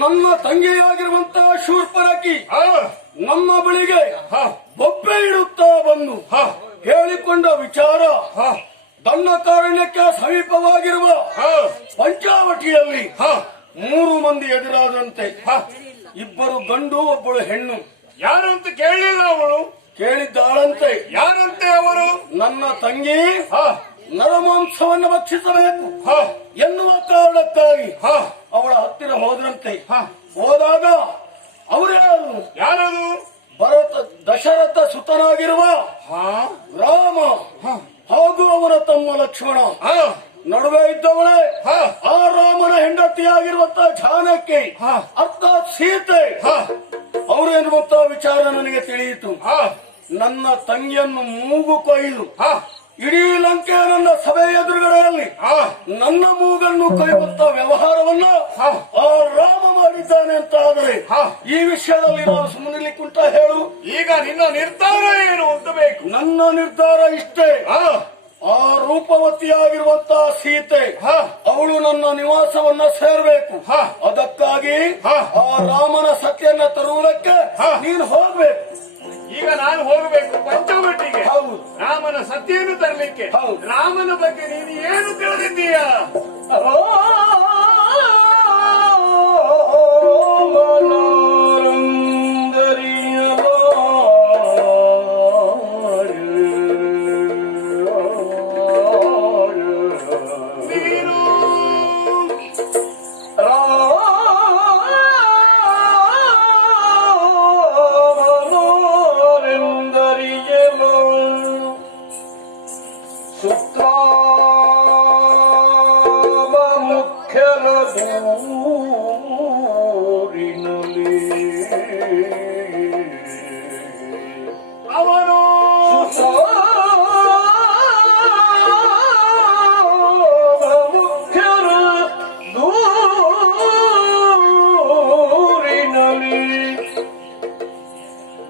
ನನ್ನ ತಂಗಿಯಾಗಿರುವಂತಹ ಶೂರ್ಪನಖಿ ನಮ್ಮ ಬಳಿಗೆ ಬೊಬ್ಬೆ ಇಡುತ್ತಾ ಬಂದು ಹೇಳಿಕೊಂಡ ವಿಚಾರ ದಂಡಕಾರಣ್ಯಕ್ಕೆ ಸಮೀಪವಾಗಿರುವ ಪಂಚಾವಟಿಯಲ್ಲಿ 3 ಮಂದಿ ಎದುರಾದಂತೆ, ಇಬ್ಬರು ಗಂಡು ಒಬ್ಬಳು ಹೆಣ್ಣು. ಯಾರು ಅಂತ ಕೇಳಲಿಲ್ಲ ಅವಳು. ಕೇಳಿದ್ದಾಳಂತೆ. ಯಾರಂತೆ ಅವರು? ನನ್ನ ತಂಗಿ ನರಮಾಂಸವನ್ನು ಭಕ್ಷಿಸಬೇಕು ಎನ್ನುವ ಕಾರಣಕ್ಕಾಗಿ ಅವಳ ಹತ್ತಿರ ಹೋದ್ರಂತೆ. ಹೋದಾಗ ಅವರ್ಯಾರು? ಯಾರದು? ದಶರಥ ಸುತನಾಗಿರುವ ರಾಮ ಹಾಗೂ ಅವರ ತಮ್ಮ ಲಕ್ಷ್ಮಣ. ನಡುವೆ ಇದ್ದವಳೆ ಆ ರಾಮನ ಹೆಂಡತಿಯಾಗಿರುವಂತಹ ಜಾನಕಿ ಅರ್ಥಾತ್ ಸೀತೆ. ಅವರು ಎನ್ನುವಂತಹ ವಿಚಾರ ನನಗೆ ತಿಳಿಯಿತು. ನನ್ನ ತಂಗಿಯನ್ನು ಮೂಗು ಕೊಯ್ದು ಇಡೀ ಲಂಕೆಯ ನನ್ನ ಸಭೆ ಎದುರುಗಡೆಯಲ್ಲಿ ನನ್ನ ಮೂಗನ್ನು ಕೊಯ್ಯುವಂತ ವ್ಯವಹಾರವನ್ನ ಆ ರಾಮ ಮಾಡಿದ್ದಾನೆ ಅಂತ ಆದರೆ ಈ ವಿಷಯದಲ್ಲಿ ನಾವು ಸುಮ್ಮನಿಲಿಕ್ಕುಂಟ ಹೇಳು. ಈಗ ನಿನ್ನ ನಿರ್ಧಾರ ಏನು ಅಂತ ಬೇಕು? ನನ್ನ ನಿರ್ಧಾರ ಇಷ್ಟೇ. ಆ ರೂಪವತಿಯಾಗಿರುವಂತಹ ಸೀತೆ ಅವಳು ನನ್ನ ನಿವಾಸವನ್ನ ಸೇರ್ಬೇಕು. ಅದಕ್ಕಾಗಿ ಆ ರಾಮನ ಸತ್ಯನ್ನ ತರುವುದಕ್ಕೆ ನೀನು ಹೋಗ್ಬೇಕು. ಈಗ ನಾನು ಹೋಗಬೇಕು ಪಂಚವಟಿಗೆ. ಹೌದು, ರಾಮನ ಸತ್ಯವನ್ನು ತರಲಿಕ್ಕೆ. ರಾಮನ ಬಗ್ಗೆ ನೀನು ಏನು ತಿಳಿದಿದ್ದೀಯಾ?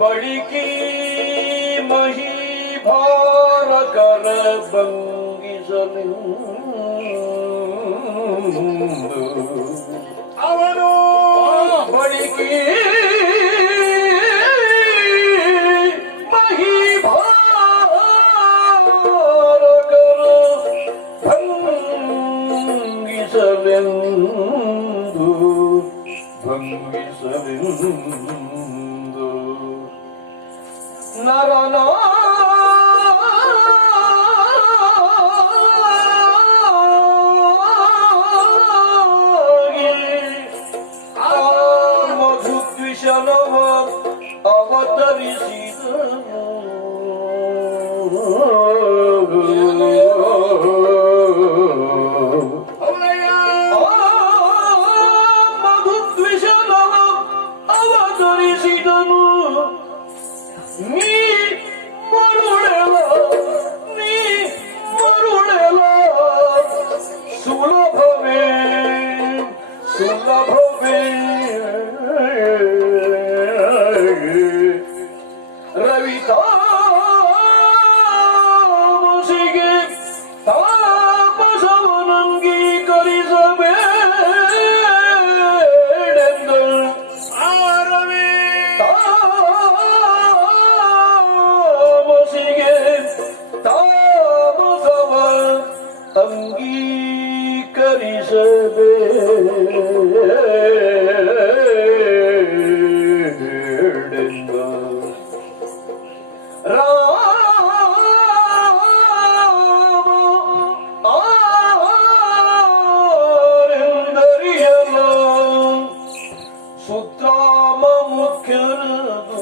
ಬಳಿಕಿ ಮಹಿ ಭಾರಕರ ಭಂಗಿಸಲು ಅವನು ಬಳಿಕಿ ಮಹಿ ಭಾರಕರ ಭಂಗಿಸಲೆಂದು ನರನ ಮಧುದ್ವಿಷನವ ಅವತರಿಸಿದನು. ಮಧುದ್ವಿಷನವ ಅವತರಿಸಿದನು. ನೀ ಮರುಳೆಲ ಸುಲಭವೇ ರವಿತಾಮಸಿಗೆ ತಾಪಸವನಂಗೀಕರಿಸಬೇಡೆಂದು ತಾಮಸವ ಅಂಗೀಕರಿಸಬೇಡೆಂಬ ರಾಮರೆಂದರಿಯಲ ಸುಧಾಮ ಮುಖ್ಯರದು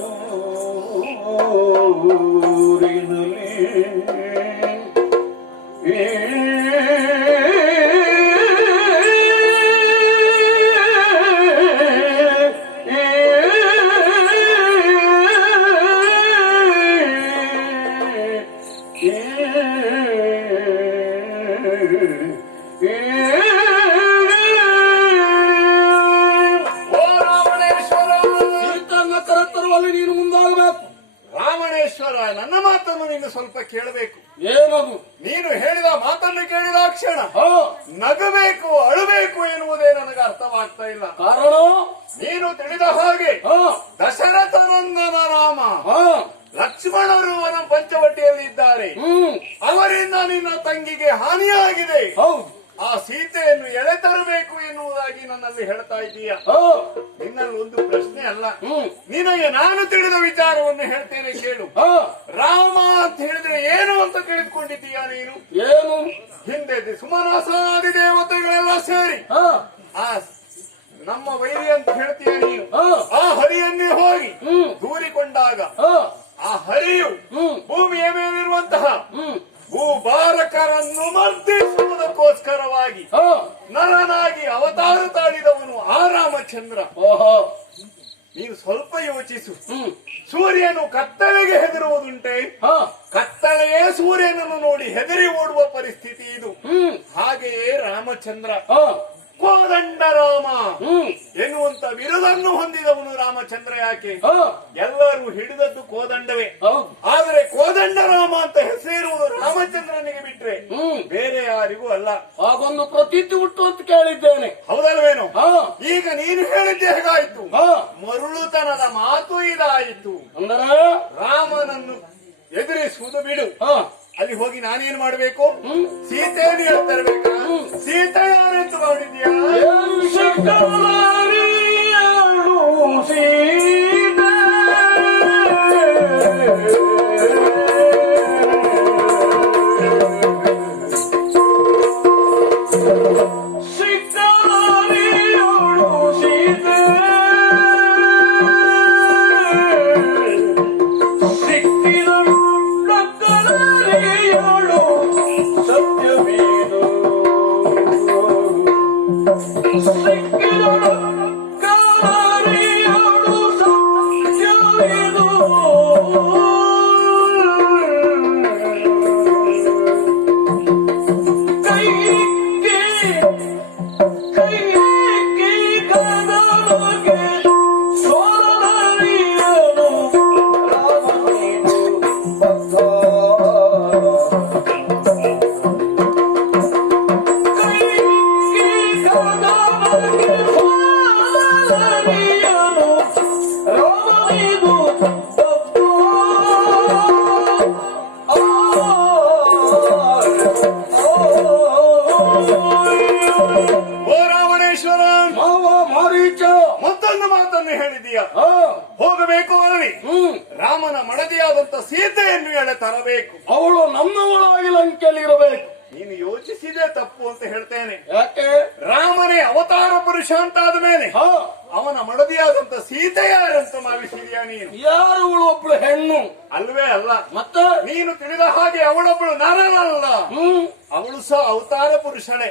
ನೀನು ಮುಂದಾಗಬೇಕು. ರಾಮಣೇಶ್ವರ, ನನ್ನ ಮಾತನ್ನು ನೀನು ಸ್ವಲ್ಪ ಕೇಳಬೇಕು. ಏನದು? ನೀನು ಹೇಳಿದ ಮಾತನ್ನು ಕೇಳಿದ ಕ್ಷಣ ನಗಬೇಕು, ಅಳಬೇಕು ಎನ್ನುವುದೇ ನನಗೆ ಅರ್ಥವಾಗ್ತಾ ಇಲ್ಲ. ಕಾರಣ ನೀನು ತಿಳಿದ ಹಾಗೆ ಹಾ ದಶರಥನಂದನ ರಾಮ ಹಾ ಲಕ್ಷ್ಮಣರು ಅವನ ಪಂಚವಟಿಯಲ್ಲಿ ಇದ್ದಾರೆ. ಹ್ಮ್ ಅವರಿಂದ ನಿನ್ನ ತಂಗಿಗೆ ಹಾನಿಯಾಗಿದೆ. ಹೌದು ಆ ಸೀತೆಯನ್ನು ಎಳೆ ತರಬೇಕು ಎನ್ನುವುದಾಗಿ ನನ್ನಲ್ಲಿ ಹೇಳ್ತಾ ಇದ್ದೀಯ. ಹಾ ನಿನ್ನಲ್ಲಿ ಒಂದು ಪ್ರಶ್ನೆ ಅಲ್ಲ, ಹ್ಮ್ ನಿನಗೆ ನಾನು ತಿಳಿದ ವಿಚಾರವನ್ನು ಹೇಳ್ತೇನೆ ಕೇಳು. ಹಾ ರಾಮ ಅಂತ ಹೇಳಿದ್ರೆ ಏನು ಅಂತ ತಿಳಿದುಕೊಂಡಿದ್ದೀಯಾ ನೀನು? ಏನು ಹಿಂದೆ ಸುಮನಾಸಾದಿ ದೇವತೆಗಳೆಲ್ಲ ಸೇರಿ ಹಾ ಆ ನಮ್ಮ ವೈರಿ ಅಂತ ಹೇಳ್ತೀಯ ನೀನು. ಹಾ ಆ ಹರಿಯನ್ನೇ ಹೋಗಿ ಹ್ಮ್ ದೂರಿಕೊಂಡಾಗ ಹಾ ಆ ಹರಿಯು ಹ್ಮ್ ಭೂಮಿಯ ಮೇಲಿರುವಂತಹ ಹ್ಮ್ ಭೂಭಾರಕರನ್ನು ಮರ್ದಿಸುವುದಕ್ಕೋಸ್ಕರವಾಗಿ ಹಾ ನರನಾಗಿ ಅವತಾರ ತಾಳಿದವನು ಆ ರಾಮಚಂದ್ರ. ಓಹೋ ನೀನು ಸ್ವಲ್ಪ ಯೋಚಿಸು. ಹ್ಮ್ ಸೂರ್ಯನು ಕತ್ತಲೆಗೆ ಹೆದರುವುದುಂಟೆ? ಹಾ ಕತ್ತಲೆಯೇ ಸೂರ್ಯನನ್ನು ನೋಡಿ ಹೆದರಿ ಓಡುವ ಪರಿಸ್ಥಿತಿ ಇದು. ಹ್ಮ್ ಹಾಗೆಯೇ ರಾಮಚಂದ್ರ ಹಾ ಕೋದಂಡ ರಾಮ ಹ್ಮ್ ಎನ್ನುವಂತ ಬಿರುದನ್ನು ಹೊಂದಿದವನು ರಾಮಚಂದ್ರ. ಯಾಕೆ? ಹಾ ಎಲ್ಲರೂ ಹಿಡಿದದ್ದು ಕೋದಂಡವೇ. ಹೌದು ಆದರೆ ಕೋದಂಡ ರಾಮ ಅಂತ ಹೆಸರಿರುವುದು ರಾಮಚಂದ್ರನಿಗೆ ಬಿಟ್ರೆ ಹ್ಮ್ ಬೇರೆ ಯಾರಿಗೂ ಅಲ್ಲ. ಹಾಗೊಂದು ಪ್ರತೀತಿ ಹುಟ್ಟು ಅಂತ ಕೇಳಿದ್ದೇನೆ. ಹೌದಲ್ವೇನು? ಹಾ ಈಗ ನೀನು ಹೇಳಿದ್ದೆ ಹೇಗಾಯ್ತು? ಹಾ ಮರುಳುತನದ ಮಾತು ಇದಾಯಿತು. ಅಂದರ ರಾಮನನ್ನು ಎದುರಿಸುವುದು ಬಿಡು. ಹಾ ಅಲ್ಲಿ ಹೋಗಿ ನಾನೇನು ಮಾಡಬೇಕು? ಸೀತೆಯನ್ನು ಹೇಳ್ತರಬೇಕಾ? ಸೀತೆ ಯಾರೆಂದು ಮಾಡಿದ್ಯಾ? ಹೋಗಬೇಕು ಅಲ್ಲಿ ರಾಮನ ಮಡದಿಯಾದಂತ ಸೀತೆಯನ್ನು ಎಳೆ ತರಬೇಕು. ಅವಳು ನಮ್ಮವಳಾಗಿ ಲಂಕೆಯಲ್ಲಿ ಇರಬೇಕು. ನೀನು ಯೋಚಿಸಿದೆ ತಪ್ಪು ಅಂತ ಹೇಳ್ತೇನೆ. ಯಾಕೆ? ರಾಮನೇ ಅವತಾರ ಪುರುಷ ಅಂತಾದ ಮೇಲೆ ಅವನ ಮಡದಿಯಾದಂತ ಸೀತೆ ಯಾರಂತ ಭಾವಿಸಿದ್ಯಾ ನೀನು? ಯಾರು ಒಬ್ಳು ಹೆಣ್ಣು ಅಲ್ವೇ ಅಲ್ಲ. ಮತ್ತೆ ನೀನು ತಿಳಿದ ಹಾಗೆ ಅವಳೊಬ್ಬಳು ನರನಲ್ಲ, ಅವಳು ಸಹ ಅವತಾರ ಪುರುಷನೇ.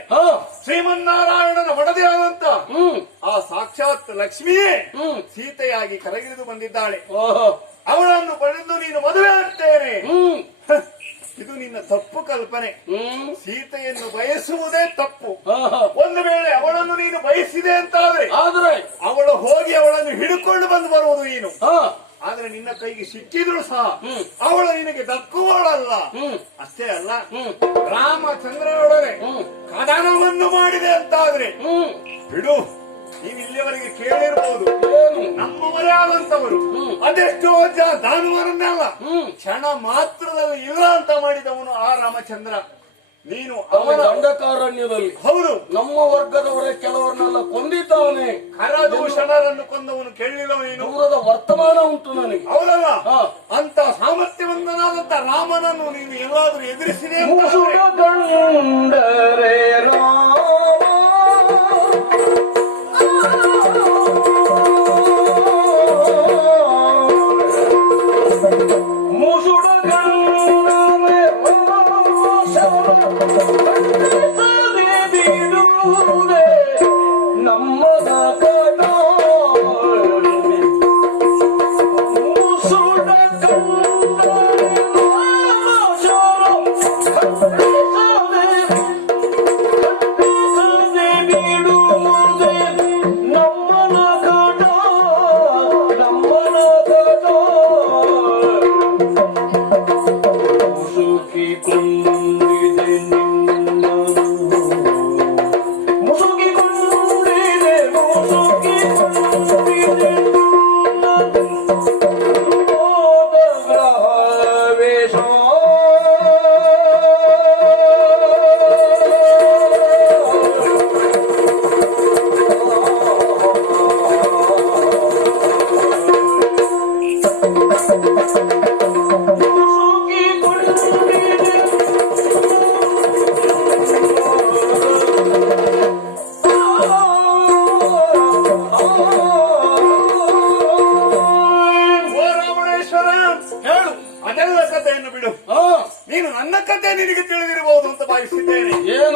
ಶ್ರೀಮನ್ನಾರಾಯಣನ ಮಡದಿಯಾದಂತ ಆ ಸಾಕ್ಷಾತ್ ಲಕ್ಷ್ಮಿಯೇ ಸೀತೆಯಾಗಿ ಕರಗಿಳಿದು ಬಂದಿದ್ದಾಳೆ. ಅವಳನ್ನು ಪಡೆದು ನೀನು ಮದುವೆ ಆಗ್ತೇನೆ. ಇದು ನಿನ್ನ ತಪ್ಪು ಕಲ್ಪನೆ. ಸೀತೆಯನ್ನು ಬಯಸುವುದೇ ತಪ್ಪು. ಒಂದು ವೇಳೆ ಅವಳನ್ನು ನೀನು ಬಯಸಿದೆ ಅಂತಾದ್ರೆ ಅವಳು ಹೋಗಿ ಅವಳನ್ನು ಹಿಡ್ಕೊಂಡು ಬಂದು ಬರುವುದು ನೀನು. ಆದ್ರೆ ನಿನ್ನ ಕೈಗೆ ಸಿಕ್ಕಿದ್ರು ಸಹ ಅವಳು ನಿನಗೆ ದಕ್ಕುವಳಲ್ಲ. ಅಷ್ಟೇ ಅಲ್ಲ, ರಾಮಚಂದ್ರನೊಡನೆ ಕದನವನ್ನು ಮಾಡಿದೆ ಅಂತಾದ್ರೆ ಬಿಡು. ನೀವು ಇಲ್ಲಿಯವರೆಗೆ ಕೇಳಿರಬಹುದು, ನಮ್ಮವರೇ ಆದಂತವರು ಅದೆಷ್ಟೋ ದಾನವರನ್ನೆಲ್ಲ ಕ್ಷಣ ಮಾತ್ರದಲ್ಲಿ ಇಲ್ಲ ಅಂತ ಮಾಡಿದವನು ಆ ರಾಮಚಂದ್ರ. ನೀನು ಅವನ ದಂಡಕಾರಣ್ಯದಲ್ಲಿ ಹೌದು ನಮ್ಮ ವರ್ಗದವರೇ ಕೆಲವರನ್ನೆಲ್ಲ ಕೊಂದಿದ್ದಾನೆ. ಕರದೂಷಣರನ್ನು ಕೊಂದವನು ಕೇಳಲಿಲ್ಲ ನೀನು? ದೂರದ ವರ್ತಮಾನ ಉಂಟು ನನಗೆ. ಹೌದಲ್ಲ? ಅಂತ ಸಾಮರ್ಥ್ಯವಂತನಾದಂತ ರಾಮನನ್ನು ನೀನು ಎಲ್ಲಾದ್ರೂ ಎದುರಿಸಿದೆ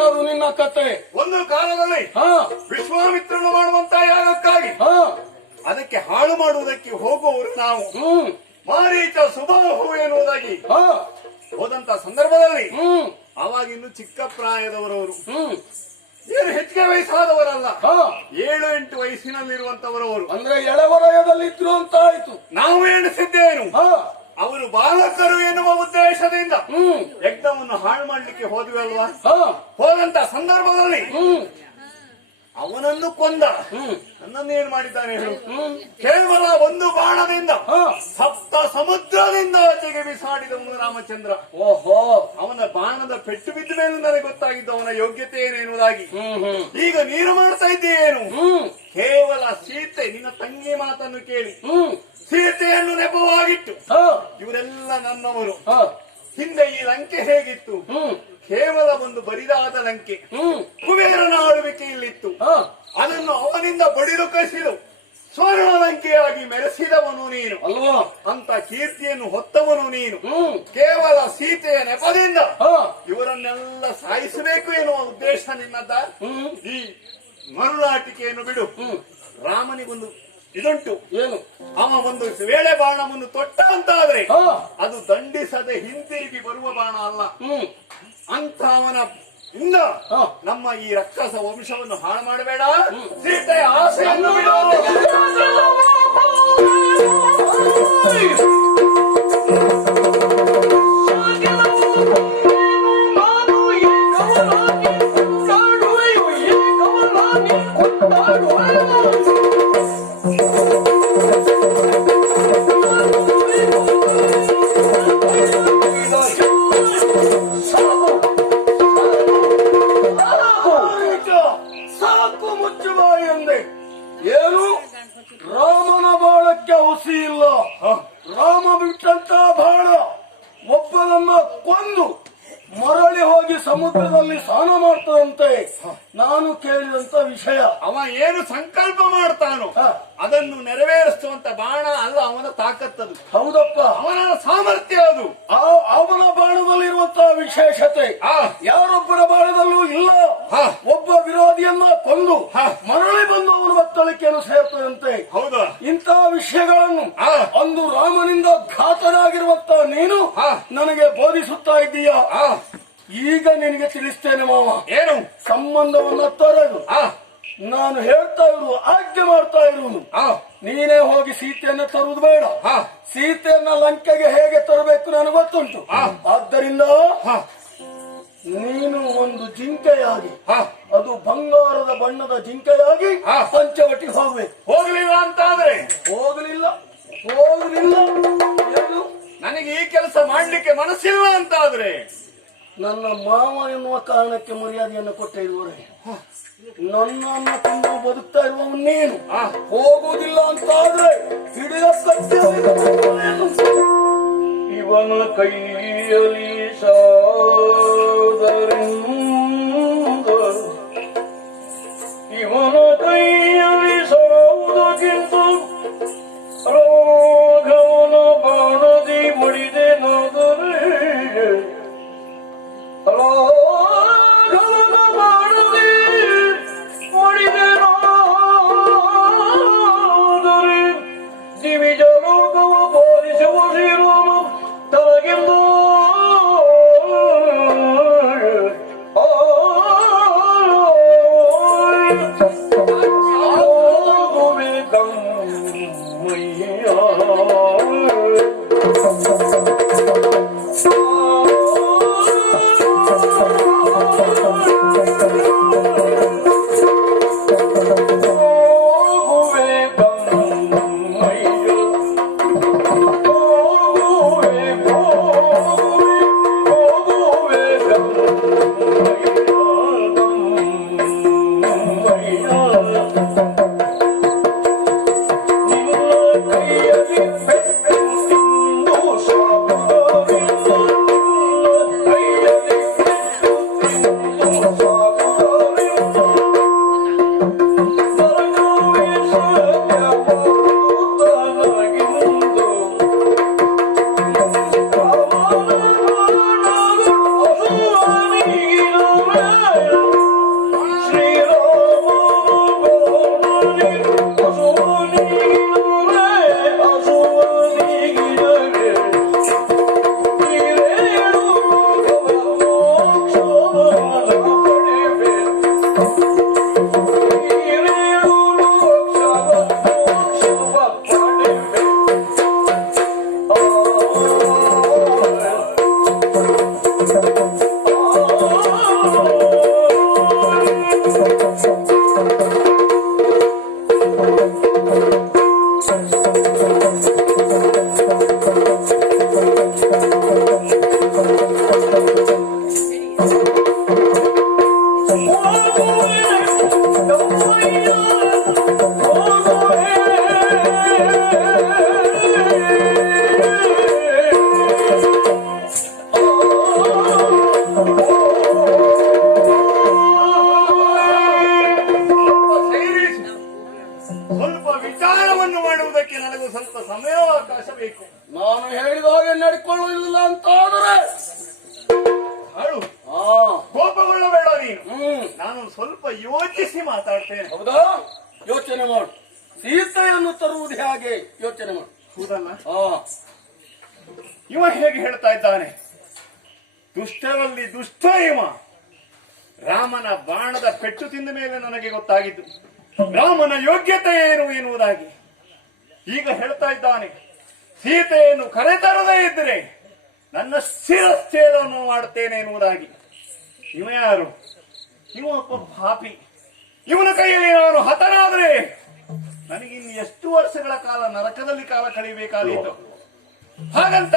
ಏನದು ನಿನ್ನ ಕತೆ? ಒಂದು ಕಾಲದಲ್ಲಿ ಹಾ ವಿಶ್ವಾಮಿತ್ರನು ಮಾಡುವಂತ ಯಾಗಕ್ಕಾಗಿ ಹಾ ಅದಕ್ಕೆ ಹಾಳು ಮಾಡುವುದಕ್ಕೆ ಹೋಗುವವರು ನಾವು. ಮಾರೀಚ ಸುಬಾಹು ಎನ್ನುವುದಾಗಿ ಹಾ ಹೋದಂತ ಸಂದರ್ಭದಲ್ಲಿ ಹ್ಮ್ ಅವಾಗಿನ್ನು ಚಿಕ್ಕ ಪ್ರಾಯದವರವರು, ಹ್ಮ್ ಏನು ಹೆಚ್ಚಿಗೆ ವಯಸ್ಸಾದವರಲ್ಲ, ಹಾ 7-8 ವಯಸ್ಸಿನಲ್ಲಿರುವಂತವರವರು. ಅಂದ್ರೆ ಎಳವರಯದಲ್ಲಿದ್ರು ಅಂತ ಆಯ್ತು. ನಾವು ಎಣಿಸಿದ್ದೇನು ಹಾ ಅವರು ಬಾಲಕರು ಎನ್ನುವ ಉದ್ದೇಶದಿಂದ ಹ್ಮ್ ಯಜ್ಞವನ್ನು ಹಾಳು ಮಾಡ್ಲಿಕ್ಕೆ ಹೋದ್ವಿ ಅಲ್ವಾ. ಹಾ ಹೋದಂತ ಸಂದರ್ಭದಲ್ಲಿ ಹ್ಮ್ ಅವನನ್ನು ಕೊಂದ. ಹ್ಮ್ ನನ್ನನ್ನು ಏನ್ ಮಾಡಿದ್ದಾನೆ ಹೇಳು? ಹ್ಮ್ ಕೇವಲ ಒಂದು ಬಾಣದಿಂದ ಹಾ 7 ಸಮುದ್ರದಿಂದ ಆಚೆಗೆ ಬಿಸಾಡಿದವನು ರಾಮಚಂದ್ರ. ಓಹೋ ಅವನ ಬಾಣದ ಪೆಟ್ಟು ಬಿದ್ದ ಮೇಲೆ ನನಗೆ ಗೊತ್ತಾಗಿದ್ದು ಅವನ ಯೋಗ್ಯತೆ ಏನೆನ್ನುವುದಾಗಿ. ಹ್ಮ್ ಹ್ಮ್ ಈಗ ನೀನು ಮಾಡ್ತಾ ಇದ್ದೀಯೇನು? ಹ್ಮ್ ಕೇವಲ ಸೀತೆ, ನಿನ್ನ ತಂಗಿ ಮಾತನ್ನು ಕೇಳಿ ಹ್ಮ್ ಸೀತೆಯನ್ನು ನೆಪವಾಗಿಟ್ಟು ಹಾ ಇವರೆಲ್ಲ ನನ್ನವರು. ಹಾ ಹಿಂದೆ ಈ ಲಂಕೆ ಹೇಗಿತ್ತು? ಹ್ಮ್ ಕೇವಲ ಒಂದು ಬರಿದಾದ ಲಂಕೆ. ಹ್ಮ್ ಕುಬೇರನ ಆಳ್ವಿಕೆ ಇಲ್ಲಿತ್ತು. ಹಾ ಅದನ್ನು ಅವನಿಂದ ಬಡಿದು ಕಸಿದು ಸ್ವರ್ಣ ಲಂಕೆಯಾಗಿ ಮೆರೆಸಿದವನು ನೀನು. ಅಲ್ವಾ? ಅಂತ ಕೀರ್ತಿಯನ್ನು ಹೊತ್ತವನು ನೀನು. ಹ್ಮ್ ಕೇವಲ ಸೀತೆಯ ನೆಪದಿಂದ ಹಾ ಇವರನ್ನೆಲ್ಲ ಸಾಯಿಸಬೇಕು ಎನ್ನುವ ಉದ್ದೇಶ ನಿನ್ನದ. ಹ್ಮ್ ಈ ಮರುನಾಟಿಕೆಯನ್ನು ಬಿಡು. ಹ್ಮ್ ರಾಮನಿಗೊಂದು ಇದುಂಟು. ಏನು? ಅವ ಒಂದು ವೇಳೆ ಬಾಣವನ್ನು ತೊಟ್ಟ ಅಂತಾದ್ರೆ ಹಾ ಅದು ದಂಡಿಸದೆ ಹಿಂತಿರುಗಿ ಬರುವ ಬಾಣ ಅಲ್ಲ. ಹ್ಮ್ ಅಂತ ಅವನ ಇಂದ ಹಾ ನಮ್ಮ ಈ ರಕ್ಕಸ ವಂಶವನ್ನು ಹಾಳು ಮಾಡಬೇಡ. ಸೀತೆಯ ಆಸೆಯನ್ನು ಬಿಡು. ಸಾಕು ಮುಚ್ಚು ಬಾಯಿ ಅಂದೆ. ಏನು? ರಾಮನ ಬಾಳಕ್ಕೆ ಹುಸಿ ಇಲ್ಲ. ರಾಮ ಬಿಟ್ಟಂತ ಬಾಳ ಒಬ್ಬನನ್ನ ಕೊಂದು ಮರಳಿ ಹೋಗಿ ಸಮುದ್ರದಲ್ಲಿ ಸ್ನಾನ ಮಾಡ್ತದಂತೆ ನಾನು ಕೇಳಿದಂತ ವಿಷಯ. ಅವ ಏನು ಸಂಕಲ್ಪ ಮಾಡ್ತಾನೋ ಹಾ. ಅದನ್ನು ನೆರವೇರಿಸುವಂತ ಬಾಣ ಅಲ್ಲ ಅವನ ತಾಕತ್ತದು. ಹೌದಪ್ಪ, ಅವನ ಸಾಮರ್ಥ್ಯ ಅದು. ಅವನ ಬಾಣದಲ್ಲಿರುವಂತಹ ವಿಶೇಷತೆ ಆ, ಯಾರೊಬ್ಬರ ಬಾಣದಲ್ಲೂ ಇಲ್ಲ. ಹಾ. ಒಬ್ಬ ವಿರೋಧಿಯನ್ನ ಕೊಂದು ಹಾ. ಮರಳಿ ಬಂದು ಅವನ ಬತ್ತಳಿಕೆಯನ್ನು ಸೇರ್ತದಂತೆ. ಹೌದಾ? ಇಂತಹ ವಿಷಯಗಳನ್ನು ಆ. ಅಂದು ರಾಮನಿಂದ ಘಾತನಾಗಿರುವಂತ ನೀನು ಆ. ನನಗೆ ಬೋಧಿಸುತ್ತಾ ಇದ್ದೀಯ. ಆ, ಈಗ ನಿನಗೆ ತಿಳಿಸ್ತೇನೆ ಮಾವ. ಏನು? ಸಂಬಂಧವನ್ನ ತೊರೆದು ಆ, ನಾನು ಹೇಳ್ತಾ ಇರುವುದು ಆಜ್ಞೆ ಮಾಡ್ತಾ ಇರುವುದು ಆ, ನೀನೇ ಹೋಗಿ ಸೀತೆಯನ್ನ ತರುವುದು ಬೇಡ. ಆ, ಸೀತೆಯನ್ನ ಲಂಕೆಗೆ ಹೇಗೆ ತರಬೇಕು ನನಗೆ ಗೊತ್ತುಂಟು. ಆದ್ದರಿಂದ ಆ, ನೀನು ಒಂದು ಜಿಂಕೆಯಾಗಿ, ಆ. ಅದು ಬಂಗಾರದ ಬಣ್ಣದ ಜಿಂಕೆಯಾಗಿ ಆ. ಪಂಚವಟಿಗೆ ಹೋಗ್ಬೇಕು. ಹೋಗ್ಲಿಲ್ಲ ಅಂತಾದ್ರೆ ಹೋಗಲಿಲ್ಲ ಏನು? ನನಗೆ ಈ ಕೆಲಸ ಮಾಡ್ಲಿಕ್ಕೆ ಮನಸ್ಸಿಲ್ಲ ಅಂತಾದ್ರೆ ನನ್ನ ಮಾವ ಎನ್ನುವ ಕಾರಣಕ್ಕೆ ಮರ್ಯಾದೆಯನ್ನು ಕೊಟ್ಟೆ ಇರುವವರೆಗೆ ನನ್ನನ್ನು ತಿಂದು ಬದುಕ್ತಾ ಇರುವವನು ನೀನು. ಹೋಗುವುದಿಲ್ಲ ಅಂತಾದ್ರೆ ಹಿಡಿದ ಇವನ ಕೈಯಲ್ಲಿ ಸಾದರಿಂದ ಇವನ ಕೈಯಲ್ಲಿ ಸಾವುದಕ್ಕಿಂತ ರೋಗವನ ಬಾಣದಿ ಬಡಿದೆ ನಾದರೆ ರೋಗವನ ಬಾಣದಿ ಬಡಿದೆ ನಾದರೆ ದಿವಿಜ ಲೋಕವ ಬಾರಿಸುವ ಶ್ರೀರಾಮ ತನಗೆಂದು ಸ್ವಲ್ಪ ವಿಚಾರವನ್ನು ಮಾಡುವುದಕ್ಕೆ ನನಗೂ ಸ್ವಲ್ಪ ಸಮಯಾವಕಾಶ ಬೇಕು. ನಾನು ಹೇಳಿದ ಹಾಗೆ ನಡ್ಕೊಳ್ಳುವುದಿಲ್ಲ ಅಂತಾದರೆ ಹಾಳು ಹಾ ಕೋಪಗೊಳ್ಳಬೇಡ ನೀನು. ನಾನು ಸ್ವಲ್ಪ ಯೋಚಿಸಿ ಮಾತಾಡ್ತೇನೆ. ಹೌದಾ? ಯೋಚನೆ ಮಾಡು. ಸೀತೆಯನ್ನು ತರುವುದು ಹೇಗೆ ಯೋಚನೆ ಮಾಡು. ಹೌದಲ್ಲ? ಹಾ ಇವ ಹೇಗೆ ಹೇಳ್ತಾ ಇದ್ದಾನೆ, ದುಷ್ಟರಲ್ಲಿ ದುಷ್ಟ ಇವ. ರಾಮನ ಬಾಣದ ಪೆಟ್ಟು ತಿಂದ ಮೇಲೆ ನನಗೆ ಗೊತ್ತಾಗಿದ್ದು ರಾಮನ ಯೋಗ್ಯತೆ ಏನು ಎನ್ನುವುದಾಗಿ. ಈಗ ಹೇಳ್ತಾ ಇದ್ದಾನೆ, ಸೀತೆಯನ್ನು ಕರೆತರದೇ ಇದ್ದರೆ ನನ್ನ ಶಿರಚ್ಛೇದವನ್ನು ಮಾಡುತ್ತೇನೆ ಎನ್ನುವುದಾಗಿ. ಇವ ಯಾರು? ಇವ ಒಬ್ಬ ಪಾಪಿ. ಇವನ ಕೈಯಲ್ಲಿ ನಾನು ಹತನಾದ್ರೆ ನನಗಿನ್ನು ಎಷ್ಟು ವರ್ಷಗಳ ಕಾಲ ನರಕದಲ್ಲಿ ಕಾಲ ಕಳೆಯಬೇಕಾದೀತು. ಹಾಗಂತ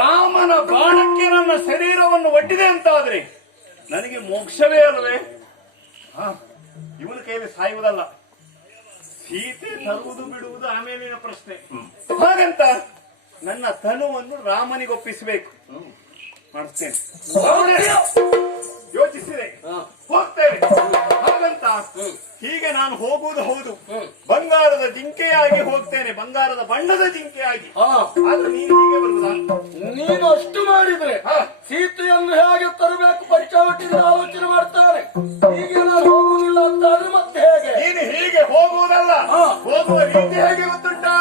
ರಾಮನ ಬಾಣಕ್ಕೆ ನನ್ನ ಶರೀರವನ್ನು ಒಡ್ಡಿದೆ ಅಂತಾದ್ರೆ ನನಗೆ ಮೋಕ್ಷವೇ ಅಲ್ವೇ? ಇವನ ಕೈಯಲ್ಲಿ ಸಾಯುವುದಲ್ಲ, ಸೀತೆ ತರುವುದು ಬಿಡುವುದು ಆಮೇಲಿನ ಪ್ರಶ್ನೆ. ಹಾಗಂತ ನನ್ನ ತನುವನ್ನು ರಾಮನಿಗೊಪ್ಪಿಸಬೇಕು. ಮಾಡಿಸ್ತೇನೆ, ಯೋಚಿಸಿದೆ, ಹೋಗ್ತೇನೆ. ಹಾಗಂತ ಹೀಗೆ ನಾನು ಹೋಗುವುದು ಹೌದು, ಬಂಗಾರದ ಜಿಂಕೆಯಾಗಿ ಹೋಗ್ತೇನೆ, ಬಂಗಾರದ ಬಣ್ಣದ ಜಿಂಕೆಯಾಗಿ. ಆದ್ರೆ ನೀನು ಹೀಗೆ ಬರುವುದಾ? ನೀನು ಅಷ್ಟು ಮಾಡಿದ್ರೆ ಸೀತೆಯನ್ನು ಹೇಗೆ ತರಬೇಕು ಪಂಚಾವಟಿಯಿಂದ ಆಲೋಚನೆ ಮಾಡ್ತಾರೆ. ಹೀಗೆ ನಾನು ಹೋಗುವುದಿಲ್ಲ ಅಂತಾದ್ರೆ ಮತ್ತೆ ಹೇಗೆ? ನೀನು ಹೀಗೆ ಹೋಗುವುದಲ್ಲ, ಹೋಗುವ ರೀತಿ ಹೇಗೆ ಗೊತ್ತುಂಟಾ?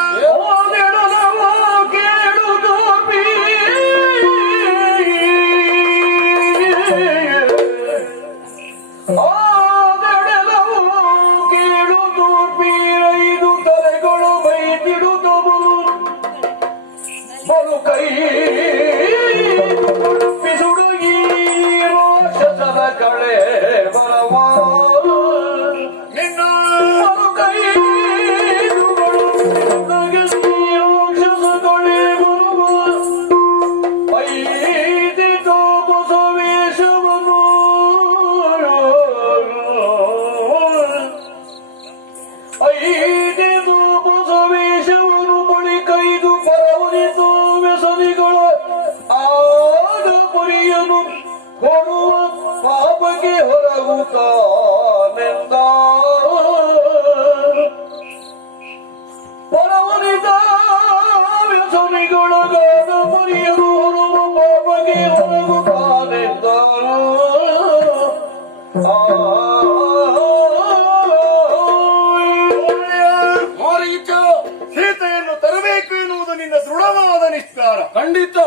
ಸೀತೆಯನ್ನು ತರಬೇಕು ಎನ್ನುವುದು ನಿನ್ನ ದೃಢವಾದ ನಿಶ್ಚಾರ. ಖಂಡಿತ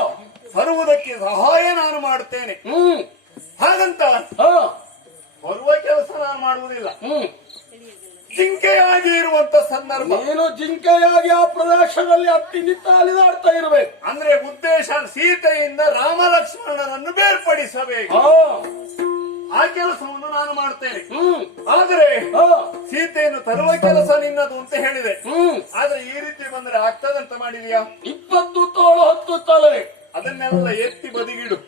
ತರುವುದಕ್ಕೆ ಸಹಾಯ ನಾನು ಮಾಡುತ್ತೇನೆ. ಹಾಗಂತ ಬರುವ ಕೆಲಸ ನಾನು ಮಾಡುವುದಿಲ್ಲ. ಜಿಂಕೆಯಾಗಿ ಇರುವಂತ ಸಂದರ್ಭ, ನೀನು ಜಿಂಕೆಯಾಗಿ ಆ ಪ್ರದೇಶದಲ್ಲಿ ಹತ್ತಿ ನಿಂತ ಅಲಿದಾಡ್ತಾ ಇರಬೇಕು. ಅಂದ್ರೆ ಉದ್ದೇಶ ಸೀತೆಯಿಂದ ರಾಮ ಲಕ್ಷ್ಮಣನನ್ನು ಬೇರ್ಪಡಿಸಬೇಕು. ಆ ಕೆಲಸವನ್ನು ನಾನು ಮಾಡ್ತೇನೆ. ಆದರೆ ಸೀತೆಯನ್ನು ತರುವ ಕೆಲಸ ನಿನ್ನದು ಅಂತ ಹೇಳಿದೆ. ಆದ್ರೆ ಈ ರೀತಿ ಬಂದ್ರೆ ಆಗ್ತದಂತ ಮಾಡಿದೀಯಾ? 20 ತೋಳು 10 ತಲೆ ಅದನ್ನೆಲ್ಲ ಎತ್ತಿ ಬದಿಗಿಡು.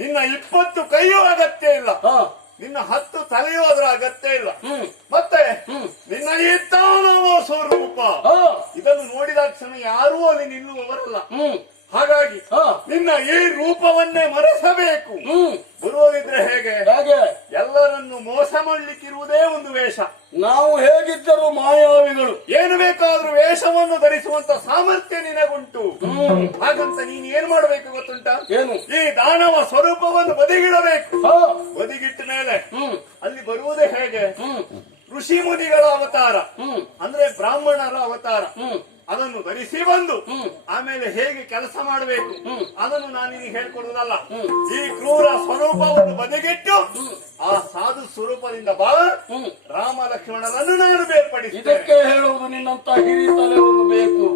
ನಿನ್ನ 20 ಕೈಯೂ ಅಗತ್ಯ ಇಲ್ಲ, ನಿನ್ನ 10 ತಲೆಯೂ ಅದರ ಅಗತ್ಯ ಇಲ್ಲ. ಮತ್ತೆ ನಿನ್ನ ಈ ತಾನವ ಸ್ವರೂಪ ಇದನ್ನು ನೋಡಿದ ಕ್ಷಣ ಯಾರೂ ಅಲ್ಲಿ ನಿಲ್ಲುವವರಲ್ಲ. ಹಾಗಾಗಿ ನಿನ್ನ ಈ ರೂಪವನ್ನೇ ಮರೆಸಬೇಕು. ಬರುವುದಿದ್ರೆ ಹೇಗೆ? ಎಲ್ಲರನ್ನು ಮೋಸ ಮಾಡ್ಲಿಕ್ಕಿರುವುದೇ ಒಂದು ವೇಷ. ನಾವು ಹೇಗಿದ್ದರೂ ಮಾಯಾವಿಗಳು, ಏನು ಬೇಕಾದ್ರೂ ವೇಷವನ್ನು ಧರಿಸುವಂತ ಸಾಮರ್ಥ್ಯ ನಿನಗುಂಟು. ಹಾಗಂತ ನೀನ್ ಏನ್ ಮಾಡ್ಬೇಕು ಗೊತ್ತುಂಟ? ಏನು? ಈ ದಾನವ ಸ್ವರೂಪವನ್ನು ಬದಿಗಿಡಬೇಕು. ಬದಿಗಿಟ್ಟ ಮೇಲೆ ಅಲ್ಲಿ ಬರುವುದೇ ಹೇಗೆ? ಋಷಿ ಮುನಿಗಳ ಅವತಾರ ಅಂದ್ರೆ ಬ್ರಾಹ್ಮಣರ ಅವತಾರ. ಅದನ್ನು ಧರಿಸಿ ಬಂದು ಆಮೇಲೆ ಹೇಗೆ ಕೆಲಸ ಮಾಡಬೇಕು ಅದನ್ನು ನಾನು ನಿನಗೆ ಹೇಳ್ಕೊಡುವುದಲ್ಲ. ಈ ಕ್ರೂರ ಸ್ವರೂಪವನ್ನು ಬದಿಗಿಟ್ಟು ಆ ಸಾಧು ಸ್ವರೂಪದಿಂದ ಬಾ, ರಾಮ ಲಕ್ಷ್ಮಣರನ್ನು ನಾನು ಬೇರ್ಪಡಿಸಿ. ಇದಕ್ಕೆ ಹೇಳುವುದು ನಿನ್ನಂತ ಹಿರಿಯ ತಲೆ ಒಂದು ಬೇಕು.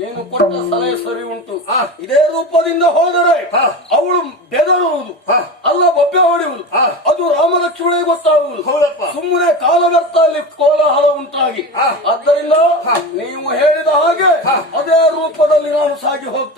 ನೀನು ಕೊಟ್ಟ ಸಲಹೆ ಸರಿ ಉಂಟು. ಇದೇ ರೂಪದಿಂದ ಹೋದರೆ ಅವಳು ಬೆದರುವುದು ಅಲ್ಲ, ಬೊಬ್ಬೆ ಹೊಡೆಯುವುದು, ಅದು ರಾಮ ಲಕ್ಷ್ಮಣನಿಗೆ ಗೊತ್ತಾಗುವುದು. ಹೌದಪ್ಪ, ಸುಮ್ಮನೆ ಕಾಲ ವ್ಯರ್ಥ ಅಲ್ಲಿ ಕೋಲಾಹಲ ಉಂಟಾಗಿ. ಆದ್ದರಿಂದ ನೀವು ಹೇಳಿದ ಹಾಗೆ ಅದೇ ರೂಪದಲ್ಲಿ ನಾನು ಸಾಗಿ ಹೋಗ್ತೇನೆ.